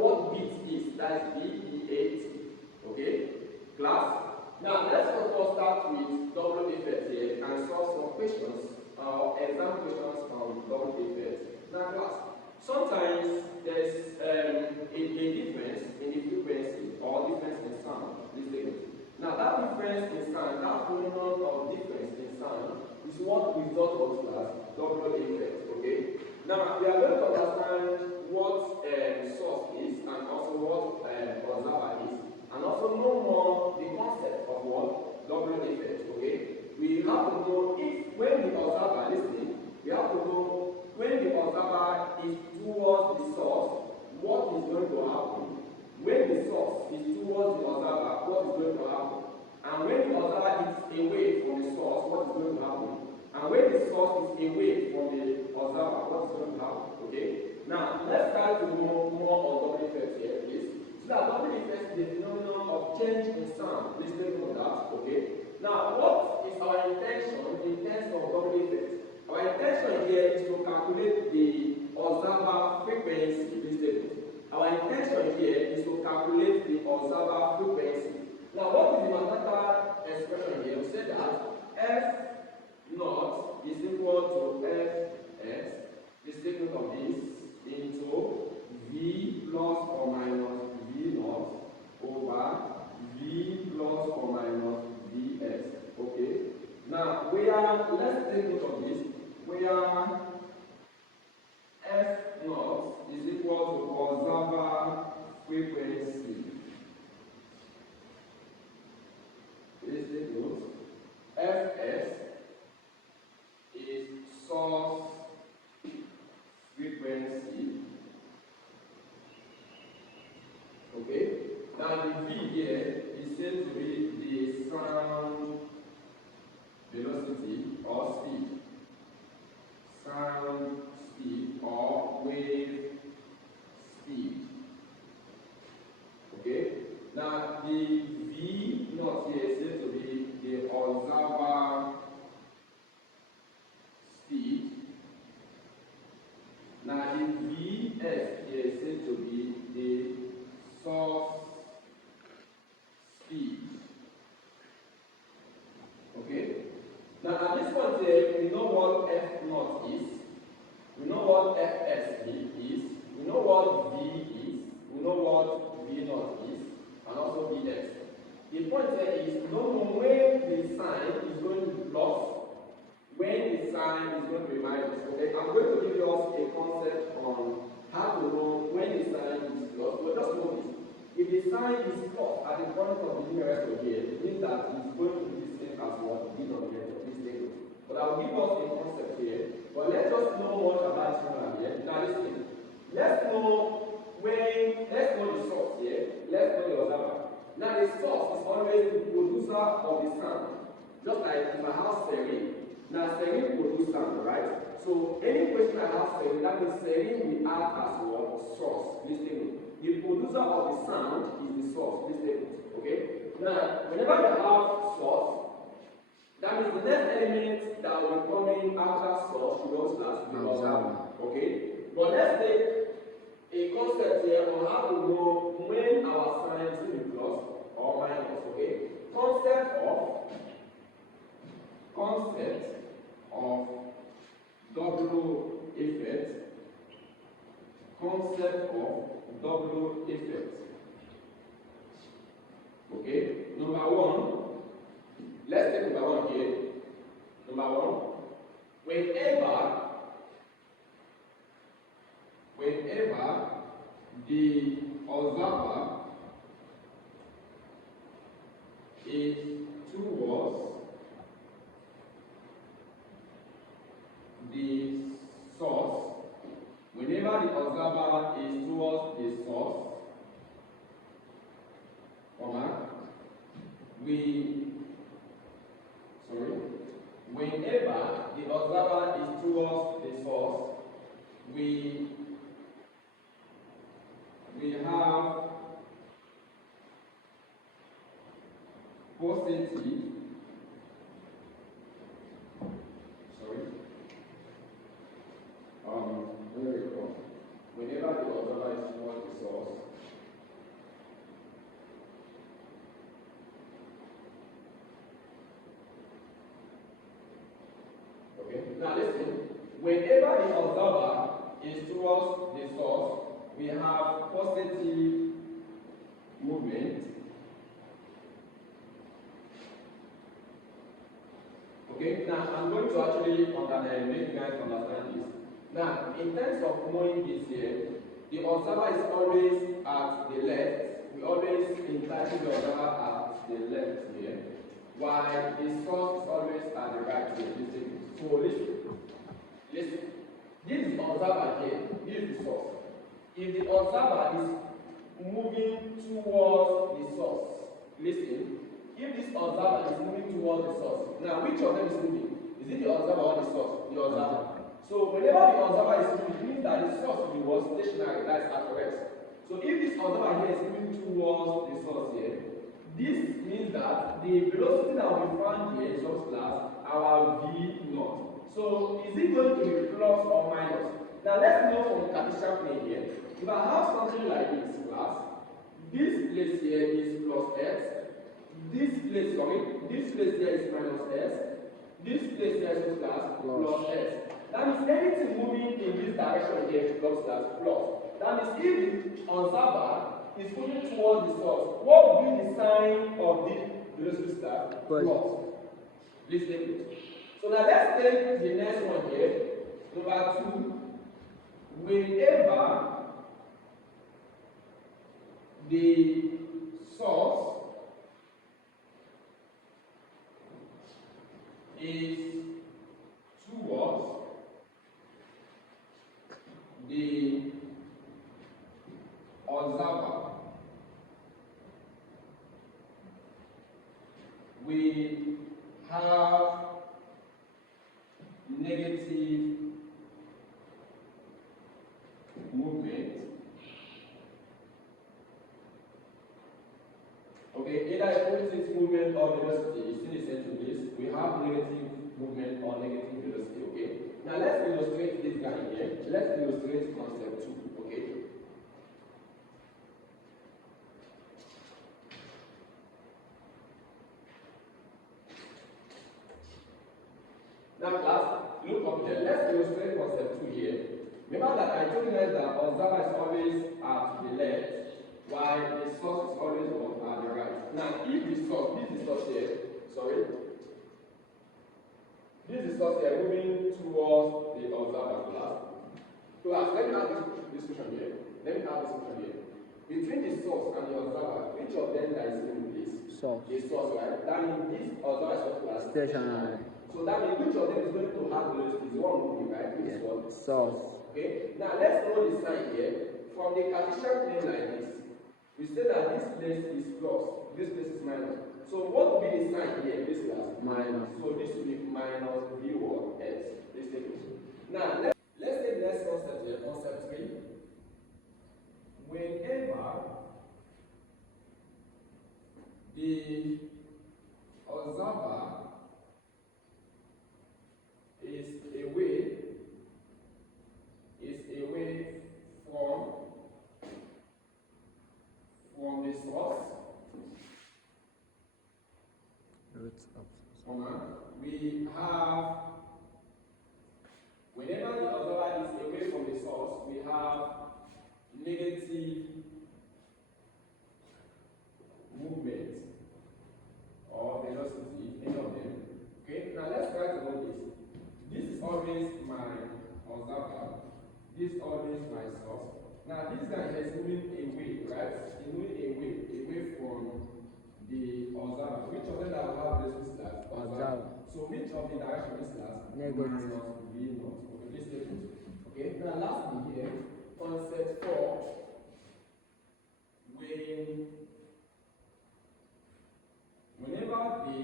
what bit is. That is B-E-A-T. Okay? Class? Now, let's first start with double effect here and solve some questions or exam questions from double effect. Now, class, sometimes there's a difference in the frequency or difference in sound. Now, that difference in sound, that phenomenon of difference in sound, is what we thought of as double effect. Okay? Now, we are going to understand what source is and also what observer is, and also know more the concept of what double effect. Okay? We have to know if when the observer listening, we have to know when the observer is towards the source, what is going to happen. When the source is towards the observer, what is going to happen. And when the observer is away from the source, what is going to happen. And when the source is away from the observer, what is going to happen. Okay? Now, let's try to know more on double effect here, please. So that double effect is the phenomenon of change in sound. Please take note of that. Okay? Now, what is our intention in terms of double effect? Our intention here is to calculate the observer frequency. Please take note. Our intention here is to calculate the observer frequency. Now, what is the mathematical expression here? We say that F naught is equal to Fs. Please take note of this, into V plus or minus V naught over V plus or minus Vs. Okay? Now, let's take note of this, where F naught is equal to observer frequency. Please take note. Fs is source frequency. Okay? Now the V here is said to be the sound velocity or speed. Sound speed or wave speed. Okay? Now the V naught here is said to be the observer speed. Now the Vs here is said to be the source speed. Okay? Now at this point here, we know what F naught is, we know what Fs is, we know what V is, we know what V naught is, and also Vs. The point here is we don't know when the sign is going to be plus, when the sign is going to be minus. Okay, I'm going to give you us a concept on how to know when the sign is plus. But just know this. If the sign is plus at the point of the numerator here, it means that it's going to be the same as what the denominator is taken. But I will give us a concept here. But let's just know much about this one here. Now listen. Let's know the source here. Let's know the observer. Now the source is always the producer of the sound. Just like if I have serene. Now serene produces sound, right? So any question I have serene, that means serene will act as what? Source. Please take note. The producer of the sound is the source. Please take note. Okay? Now, whenever you have source, that means the next element that will be coming after source should also be observer. Okay? But let's take a concept here on how to know when our sign is going to be plus or minus. Okay? Concept of double effect. Concept of double effect. Okay? Number one, let's take number one here. Number one, whenever the observer is towards the source, whenever the observer is towards the source, whenever the observer is towards the source, we have positive, whenever the observer is towards the source, Now listen, whenever the observer is towards the source, we have positive movement. Okay, now I'm going to actually make you guys understand this. Now, in terms of knowing this here, the observer is always at the left. We always entitle the observer at the left here, while the source is always at the right here. So listen. This is the observer here. This is the source. If the observer is moving towards the source, listen. If this observer is moving towards the source, now which of them is moving? Is it the observer or the source? The observer. So whenever the observer is moving, it means that the source was stationary, that's at rest. So if this observer here is moving towards the source here, this means that the velocity that will be found here in source class, our v naught. So is it going to be plus or minus? Now let's know from the Cartesian plane here. If I have something like this class, this place here is plus x. This place here is minus s. This place here is plus s. That means anything moving in this direction here is plus. That means if the observer is moving towards the source, what will be the sign of the velocity star? Plus. Please take it. So now let's take the next one here. Number 2. Whenever the source is towards the observer, we have negative movement. Okay, either a positive movement or velocity is still the same to this. We have negative movement or negative velocity. Okay. Now let's illustrate this guy here. Let's illustrate concept 2. Okay. Now class, look up there. Let's illustrate concept 2 here. Remember that I told you guys that observer is always at the left, while the source is always at the right. Now, if the source, this is source here, sorry, this is source here moving towards the observer class. Class, let me add this question here. Between the source and the observer, which of them that is moving this? Source. The source, right? That means this observer is class stationary. So that means which of them is going to have velocity? Is the one moving, right? Which is what? Source. Okay. Now let's know the sign here. From the Cartesian plane like this, we say that this place is plus, this place is minus. So what will be the sign here? This class? Minus. So this will be minus v or s. Let's take it. Now let's take the next concept here, concept 3. Whenever the observer is away from the source, we have, whenever the observer is away from the source, we have negative movement or velocity, any of them. Okay, now let's try to know this. This is always my observer. This is always my source. Now this guy is moving away, right? He's moving away from the observer. Which of them that will have this class? Observer. So which of the direction is class? Negative. Minus v naught. Okay, let's take it. Okay, now lastly here, concept 4. Whenever the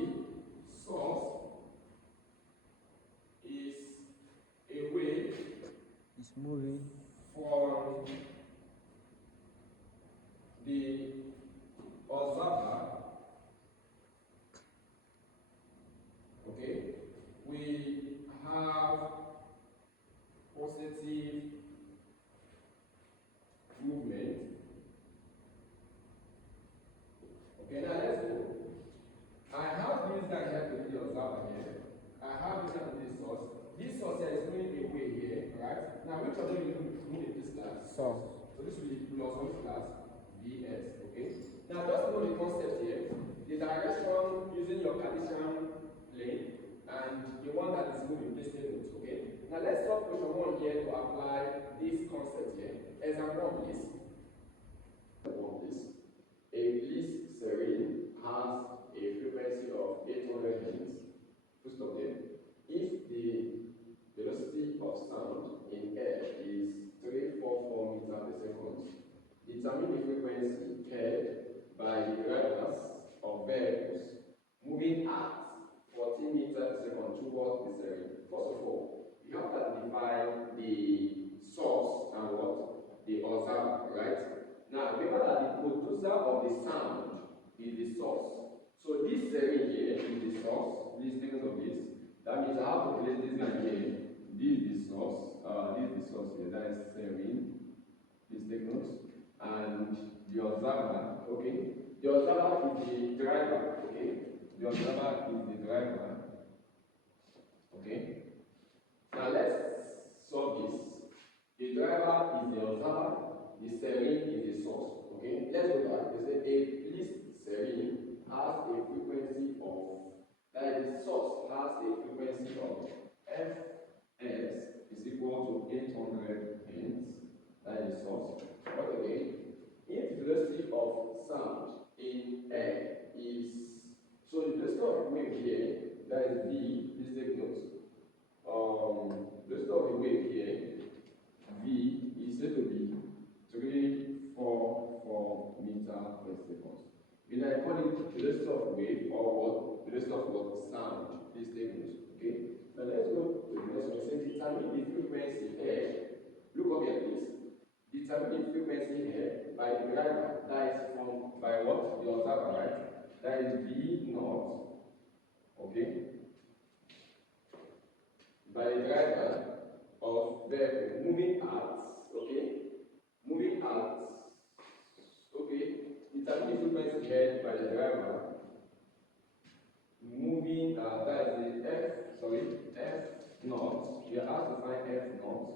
source is away, it's moving from the observer, okay, we have positive movement. Okay, now let's go. I have this guy here to be the observer here. I have this guy to be the source. This source so class Vs. Okay. Now just know the concept here. The direction using your Cartesian plane and the one that is moving, please take note. Okay. Now let's solve question 1 here to apply this concept here. Example 1, please. A bliss serene has a frequency of 800 Hz. First of them, if the velocity of sound in air is 344 meters per second, determine the frequency held by the drivers of vehicles moving at 14 meters per second towards the serene. First of all, you have to identify the source and what? The observer, right? Now, remember that the producer of the sound is the source. So this serene here is the source. Please take note of this. That means I have to place this line here. This is the source. This is the source here. That is serene. Please take note. And the observer, okay? The observer is the driver, okay? The observer is the driver. Okay? Now let's solve this. The driver is the observer. The serene is the source. Okay, let's go back. They say a bliss serene has a frequency of, that is, the source has a frequency of Fs is equal to 800 Hz. That is the source. But again, if the velocity of sound in air is, so the velocity of wave here, that is v, please take note. Velocity of the wave here, v, is said to be 344 meters per second. When I call it velocity of wave or what? Velocity of what? Sound. Please take note. Okay? Now let's go to the next one. It says determine the frequency here. Look up here, please. Determine the frequency here by the driver. That is from by what? The observer, right? That is V naught. Okay? By the driver of vehicle moving at, okay? Moving at, okay, determine the frequency held by the driver. Moving at, that is the F naught. We are asked to find F naught.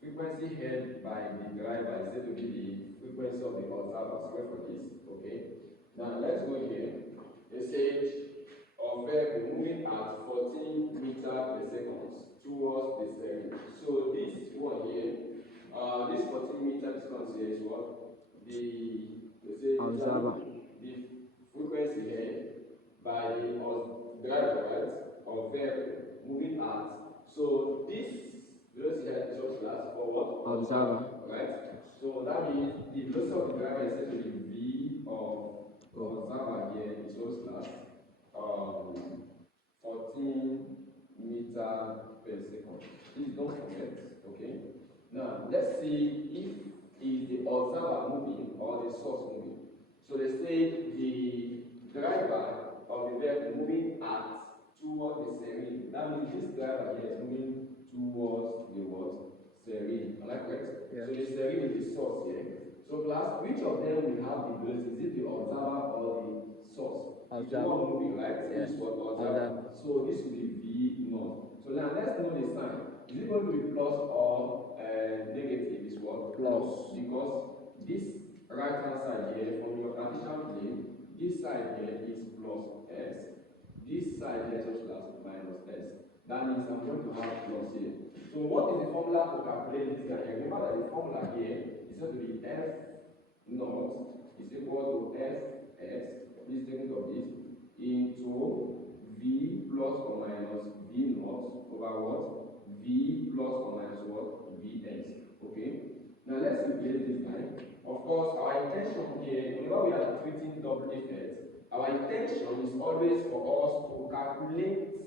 Frequency held by the driver is said to be the frequency of the observer. Sorry for this, okay? Now let's go here. It says of vehicle moving at 14 meters per second towards the serene. So this one here, this 14 meters per second here is what? The observer. The frequency here by the driver, right? Of vehicle moving at. So this velocity here is just class for what? Observer. Right? So that means the velocity of the driver is said to be V of observer here is just class 14 meters per second. Please don't forget, okay? Now let's see if is the observer moving or the source moving. So they say the driver of the vehicle moving at towards the serene. That means this driver here is moving towards the what? Serene. Am I correct? Yeah. So the serene is the source here. So class, which of them will have the velocity? Is it the observer or the source? Observer. The one moving, right? Yes. This is what observer. So this will be V naught. So now let's know the sign. Is it going to be plus or negative? Is what? Plus. Because this right hand side here from your Cartesian plane, this side here is plus S. This side here is plus minus S. That means I'm going to have plus here. So what is the formula to calculate this guy here? Remember that the formula here is going to be F naught is equal to Fs, please take note of this, into V plus or minus V naught over what? V plus or minus what? Vs. Okay? Now let's replace this guy. Of course, our intention here, whenever we are treating double effects, our intention is always for us to calculate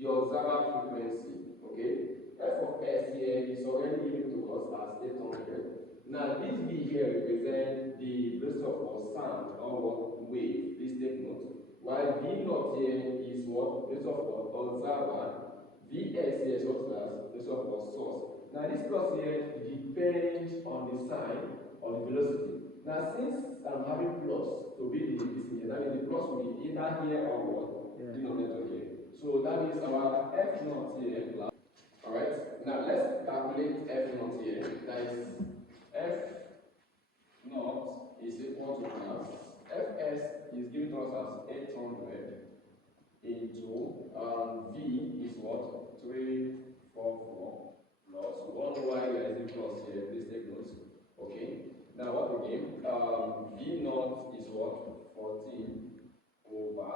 the observer frequency. Okay? F of S here is already given to us as 800. Now this V here represents the velocity of sound or wave. Please take note. While V naught here is what? Velocity of observer. Vs here is what class? Velocity of source. Now this plus here depends on the sign of the velocity. Now since I'm having plus to be this here, that means the plus will be either here or what? Denominator here. So that means our F naught here plus. Alright, now let's calculate F naught here. That is F naught is equal to plus Fs is given to us as 800 into V is what? 344 plus 1y is plus here, please take notes. Okay. Now what again? V naught is what? 14 over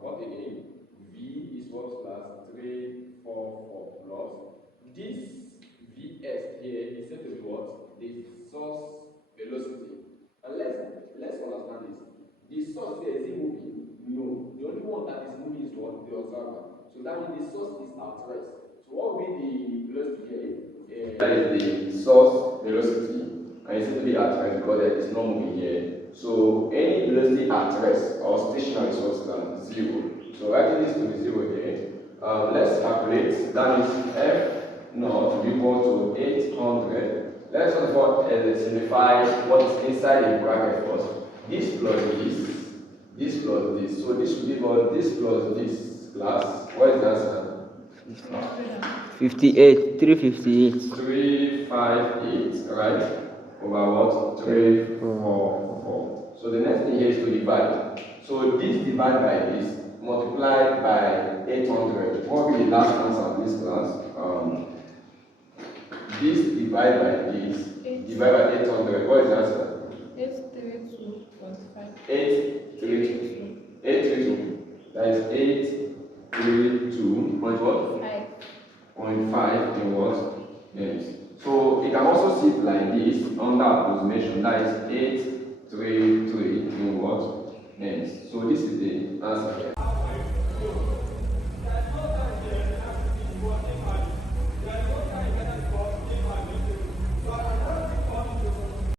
what again? V is what plus 344 plus this Vs here is said to be what? The source velocity. And let's understand this. The source here is it moving? No. The only one that is moving is what? The observer. So that means the source is at rest. So what will be the velocity here? That is the source velocity. And it's said to be at rest because it's not moving here. So any velocity at rest or stationary is what's than 0. So writing this to be 0 here. Let's calculate. That is F naught equal to 800. Let's simplify what is inside the bracket first. This plus this plus this. So this will give us this plus this class. What is the answer? 58, 358. 358, right? Over what? 344. So the next thing here is to divide. So this divided by this multiplied by 800. What will be the last answer of this class? This divided by this divided by 800. What is the answer? 832.5. 832. 832. That is 832. Point what? 0.5 in what? Yes. So you can also see it like this under approximation. That is 833 in what? Yes. So this is the answer here.